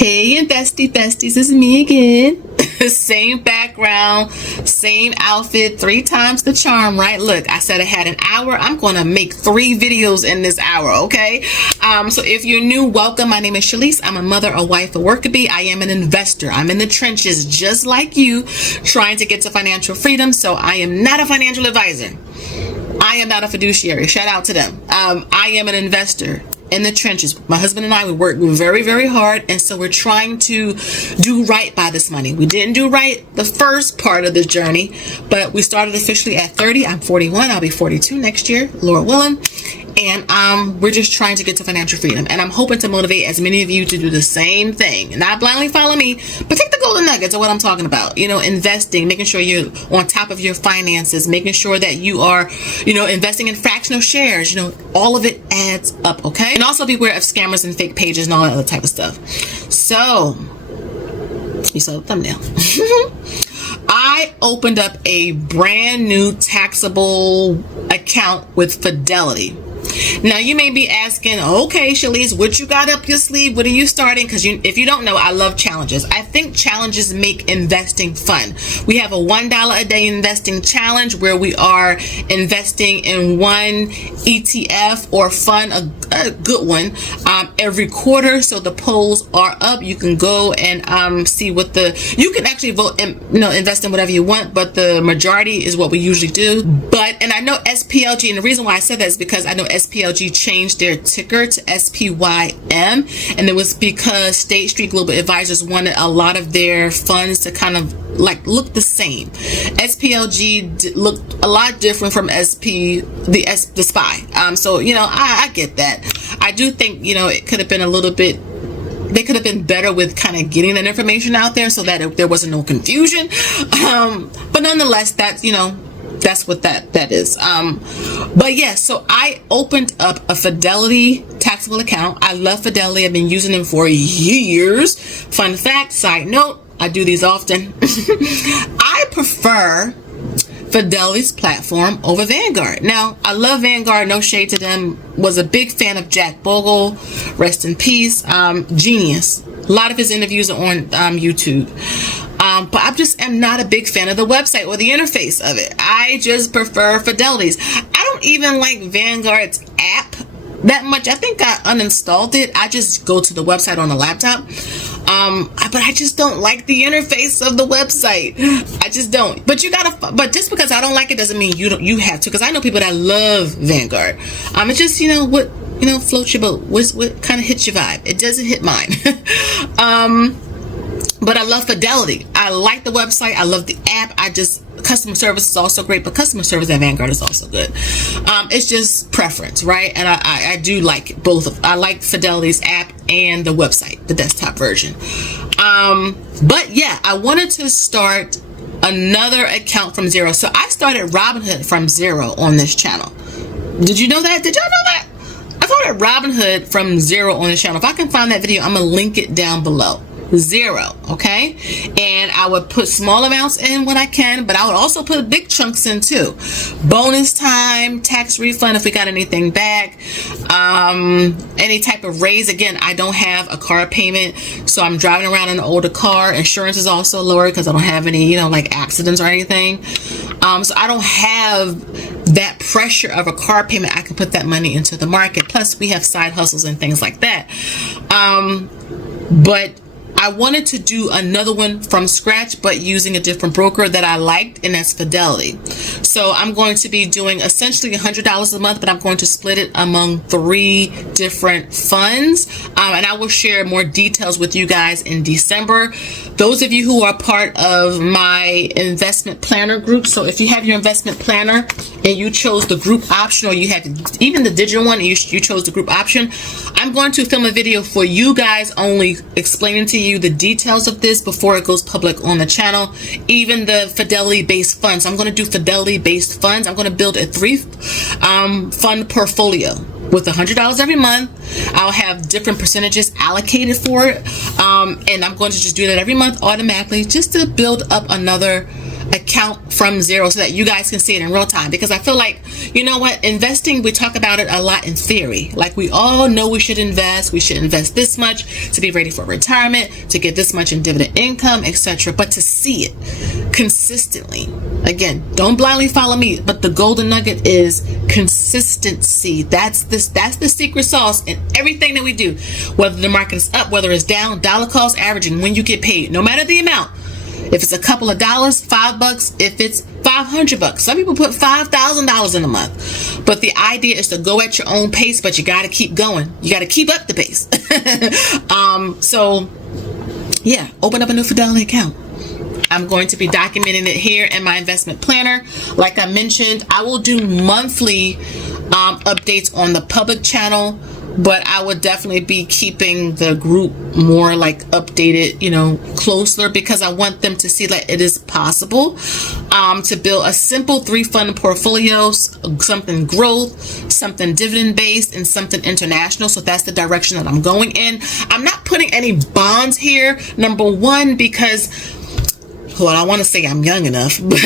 Hey, investy besties, it's me again. Same background, same outfit, 3 times the charm, right? Look, I said I had an hour. I'm going to make 3 videos in this hour, okay? So if you're new, welcome. My name is Shalise. I'm a mother, a wife, a worker bee. I am an investor. I'm in the trenches just like you, trying to get to financial freedom. So I am not a financial advisor. I am not a fiduciary. Shout out to them. I am an investor in the trenches. My husband and I, we work very, very hard, and so we're trying to do right by this money. We didn't do right the first part of the journey, but we started officially at 30. I'm 41. I'll be 42 next year, Lord willing. And we're just trying to get to financial freedom. And I'm hoping to motivate as many of you to do the same thing. Not blindly follow me, but take the golden nuggets of what I'm talking about. You know, investing, making sure you're on top of your finances, making sure that you are, investing in fractional shares. All of it adds up, okay? And also beware of scammers and fake pages and all that other type of stuff. So, you saw the thumbnail. I opened up a brand new taxable account with Fidelity. Now you may be asking, okay, Shalise, what you got up your sleeve? What are you starting? Because if you don't know, I love challenges. I think challenges make investing fun. We have a $1 a day investing challenge where we are investing in one ETF or fund, a good one, every quarter. So the polls are up. You can go and see you can actually vote and invest in whatever you want, but the majority is what we usually do. And I know SPLG, and the reason why I said that is because I know SPLG changed their ticker to SPYM, and it was because State Street Global Advisors wanted a lot of their funds to kind of look the same. SPLG looked a lot different from the SPY. So I get that. I do think it could have been a little bit. They could have been better with kind of getting that information out there so that there wasn't no confusion. But nonetheless, that's what that is. But yeah, so I opened up a Fidelity taxable account. I love Fidelity. I've been using them for years. Fun fact, side note, I do these often. I prefer Fidelity's platform over Vanguard. Now, I love Vanguard, no shade to them. Was a big fan of Jack Bogle, rest in peace. Genius. A lot of his interviews are on YouTube. But I just am not a big fan of the website or the interface of it. I just prefer Fidelity's. I don't even like Vanguard's app that much. I think I uninstalled it. I just go to the website on the laptop. But I just don't like the interface of the website. I just don't. But but just because I don't like it doesn't mean you have to. Because I know people that love Vanguard. It's just what floats your boat. What kind of hits your vibe? It doesn't hit mine. But I love Fidelity. I like the website. I love the app. Customer service is also great, but customer service at Vanguard is also good. It's just preference, right? And I do like both. I like Fidelity's app and the website, the desktop version. But yeah, I wanted to start another account from zero. So I started Robinhood from zero on this channel. Did you know that? Did y'all know that? I started Robinhood from zero on this channel. If I can find that video, I'm going to link it down below. Zero, okay? And I would put small amounts in when I can, but I would also put big chunks in too. Bonus time, tax refund if we got anything back, any type of raise. Again, I don't have a car payment, so I'm driving around in an older car. Insurance is also lower because I don't have any, accidents or anything. So I don't have that pressure of a car payment. I can put that money into the market. Plus, we have side hustles and things like that. But I wanted to do another one from scratch, but using a different broker that I liked, and that's Fidelity. So I'm going to be doing essentially $100 a month, but I'm going to split it among 3 different funds. And I will share more details with you guys in December. Those of you who are part of my investment planner group, so if you have your investment planner and you chose the group option, or you had even the digital one and you chose the group option, I'm going to film a video for you guys only, explaining to you the details of this before it goes public on the channel. Even the Fidelity based funds, I'm going to do Fidelity based funds. I'm going to build a 3 fund portfolio with $100 every month. I'll have different percentages allocated for it, and I'm going to just do that every month automatically, just to build up another account from zero so that you guys can see it in real time. Because I feel like, you know what, investing, we talk about it a lot in theory. Like, we all know we should invest this much to be ready for retirement, to get this much in dividend income, etc. But to see it consistently, again, don't blindly follow me, but the golden nugget is consistency. That's the secret sauce in everything that we do. Whether the market is up, whether it's down, dollar cost averaging, when you get paid, no matter the amount. If it's a couple of dollars, $5, if it's $500, some people put $5,000 in a month. But the idea is to go at your own pace, but you got to keep going. You got to keep up the pace. So yeah, open up a new Fidelity account. I'm going to be documenting it here in my investment planner. Like I mentioned, I will do monthly updates on the public channel, but I would definitely be keeping the group more like updated, you know, closer, because I want them to see that it is possible to build a simple 3-fund portfolio, something growth, something dividend based, and something international. So that's the direction that I'm going in. I'm not putting any bonds here. Number one, because, well, I want to say I'm young enough, but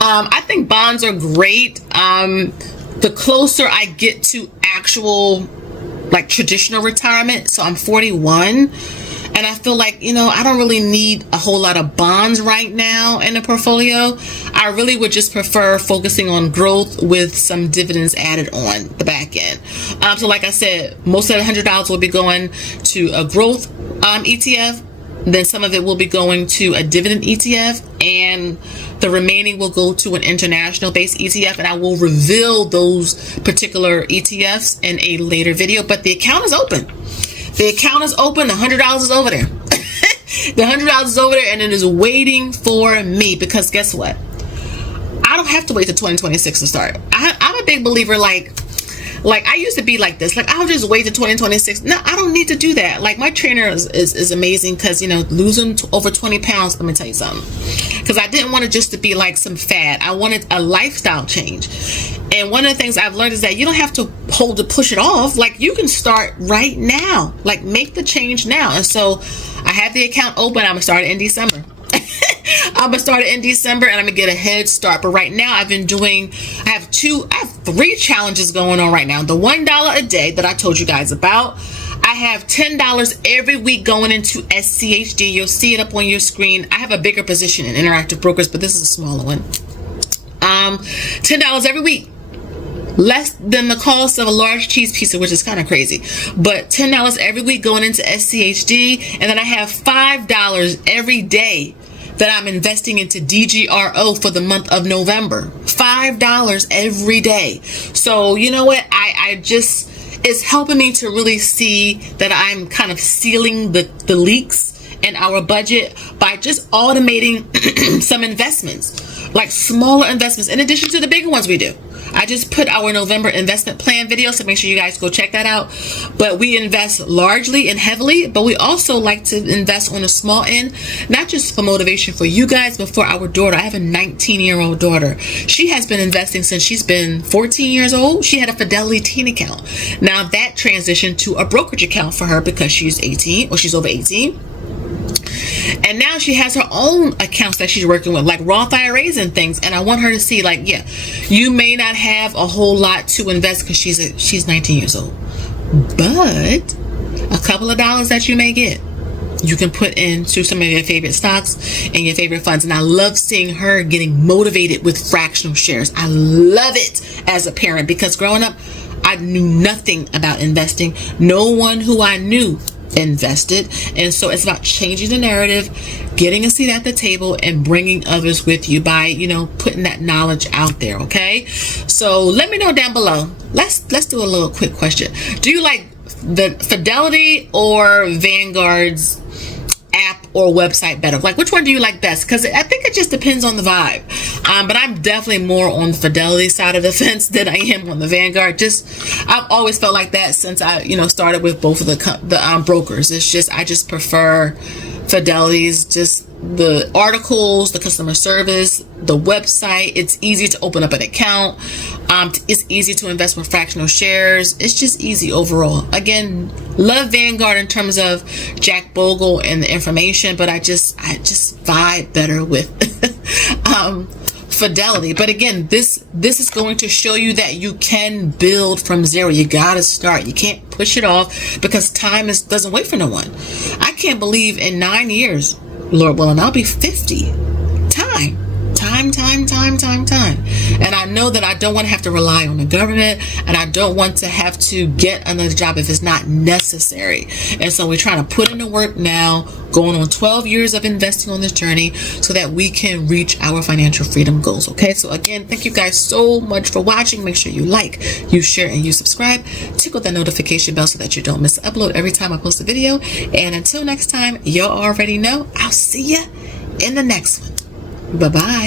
I think bonds are great. The closer I get to actual, like, traditional retirement, so I'm 41, and I feel like, you know, I don't really need a whole lot of bonds right now in the portfolio. I really would just prefer focusing on growth with some dividends added on the back end. So like I said, most of the $100 will be going to a growth ETF. Then some of it will be going to a dividend ETF, and the remaining will go to an international based ETF, and I will reveal those particular ETFs in a later video. But the account is open. The account is open. The $100 is over there. The $100 is over there, and it is waiting for me, because guess what? I don't have to wait till 2026 to start. I'm a big believer, like I used to be like this. Like, I'll just wait to 2026. No, I don't need to do that. Like, my trainer is amazing, because, you know, losing over 20 pounds, let me tell you something. Because I didn't want it just to be like some fad. I wanted a lifestyle change. And one of the things I've learned is that you don't have to push it off. Like, you can start right now. Like, make the change now. And so I have the account open. I'm going to start it in December. I'm gonna start it in December, and I'm gonna get a head start. But right now, I have 3 challenges going on right now. The $1 a day that I told you guys about. I have $10 every week going into SCHD. You'll see it up on your screen. I have a bigger position in Interactive Brokers, but this is a smaller one. $10 every week. Less than the cost of a large cheese pizza, which is kind of crazy. But $10 every week going into SCHD. And then I have $5 every day that I'm investing into DGRO for the month of November. $5 every day. So, you know what? It's helping me to really see that I'm kind of sealing the leaks in our budget by just automating some investments, like smaller investments, in addition to the bigger ones we do. I just put our November investment plan video, so make sure you guys go check that out. But we invest largely and heavily, but we also like to invest on a small end, not just for motivation for you guys, but for our daughter. I have a 19-year-old daughter. She has been investing since she's been 14 years old. She had a Fidelity teen account. Now that transitioned to a brokerage account for her because she's 18, or she's over 18. And now she has her own accounts that she's working with, like Roth IRAs and things. And I want her to see, like, yeah, you may not have a whole lot to invest because she's 19 years old, but a couple of dollars that you may get, you can put into some of your favorite stocks and your favorite funds. And I love seeing her getting motivated with fractional shares. I love it as a parent, because growing up, I knew nothing about investing. No one who I knew invested. And so it's about changing the narrative, getting a seat at the table, and bringing others with you by, you know, putting that knowledge out there. Okay, so let me know down below. Let's do a little quick question. Do you like the Fidelity or Vanguard's app or website better? Like, which one do you like best? Because I think it just depends on the vibe. But I'm definitely more on the Fidelity side of the fence than I am on the Vanguard. I've always felt like that since I, you know, started with both of the brokers. It's just, I just prefer Fidelity's, just the articles, the customer service, the website. It's easy to open up an account. It's easy to invest with fractional shares. It's just easy overall. Again, love Vanguard in terms of Jack Bogle and the information, but I just vibe better with fidelity. But again, this is going to show you that you can build from zero. You gotta start. You can't push it off, because time doesn't wait for no one. I can't believe in 9 years, Lord willing, I'll be 50. Time. And I know that I don't want to have to rely on the government, and I don't want to have to get another job if it's not necessary. And so we're trying to put in the work now, going on 12 years of investing on this journey so that we can reach our financial freedom goals. Okay, so again, thank you guys so much for watching. Make sure you like, you share, and you subscribe. Tickle that notification bell so that you don't miss an upload every time I post a video. And until next time, you already know, I'll see you in the next one. Bye-bye.